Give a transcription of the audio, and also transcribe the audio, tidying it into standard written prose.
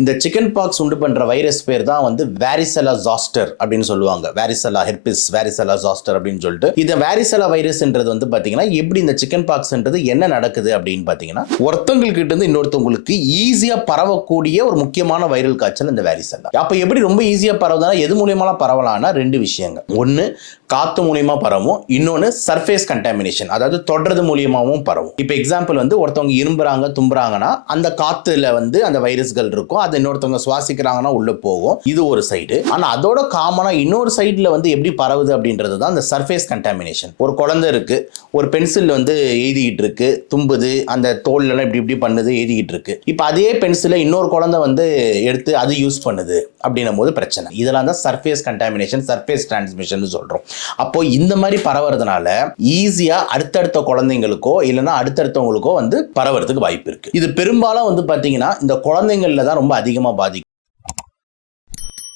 இந்த chicken box உண்டு பண்ற வைரஸ் பேர் தான் வந்து வாரிசெலா ஜாஸ்டர் அப்படின்னு சொல்லுவாங்க. வாரிசெலா ஹெர்பிஸ், வாரிசெலா ஜாஸ்டர் அப்படின்னு சொல்லிட்டு. இந்த வாரிசெலா வைரஸ்ன்றது வந்து பாத்தீங்கன்னா எப்படி இந்த சிக்கன் பாக்ஸ்ன்றது என்ன நடக்குது அப்படின்னு பாத்தீங்கன்னா, ஒருத்தவங்களுக்கு கிட்ட இருந்து இன்னொருத்தவங்களுக்கு ஈஸியா பரவக்கூடிய ஒரு முக்கியமான வைரல் காய்ச்சல் இந்த வாரிசெலா. அப்ப எப்படி ரொம்ப ஈஸியா பரவுதுன்னா எது மூலியமா பரவலாம்னா ரெண்டு விஷயங்கள். ஒன்னு காத்து மூலியமா பரவும், இன்னொன்னு சர்ஃபேஸ் கண்டாமினேஷன், அதாவது தொடர்றது மூலியமாவும் பரவும். இப்ப எக்ஸாம்பிள் வந்து ஒருத்தவங்க இரும்புறாங்க தும்புறாங்கன்னா அந்த காத்துல வந்து அந்த வைரஸ்கள் இருக்கும், அதை இன்னொருத்தவங்க சுவாசிக்கிறாங்கன்னா உள்ள போகும். இது ஒரு சைடு. ஆனா அதோட காமனா இன்னொரு சைடுல வந்து எப்படி பரவுது அப்படின்றது தான் அந்த சர்ஃபேஸ் கண்டாமினேஷன். ஒரு குழந்தை இருக்கு, ஒரு பென்சில் வந்து எழுதிக்கிட்டு இருக்கு, தும்புது, அந்த தோல் எல்லாம் இப்படி இப்படி பண்ணுது, எழுதிக்கிட்டு இருக்கு. இப்ப அதே பென்சிலை இன்னொரு குழந்தை வந்து எடுத்து அது யூஸ் பண்ணுது அப்படின்னும் போது பிரச்சனை. இதெல்லாம் தான் சர்ஃபேஸ் கண்டாமினேஷன், சர்ஃபேஸ் டிரான்ஸ்மிஷன் சொல்றோம். அப்போ இந்த மாதிரி பரவுறதுனால ஈஸியா அடுத்தடுத்த குழந்தைங்களுக்கோ இல்லைன்னா அடுத்தடுத்தவங்களுக்கோ வந்து பரவறதுக்கு வாய்ப்பு இருக்கு. இது பெரும்பாலும் வந்து பாத்தீங்கன்னா இந்த குழந்தைங்கள்ல தான் ரொம்ப அதிகமா பாதிக்கும்.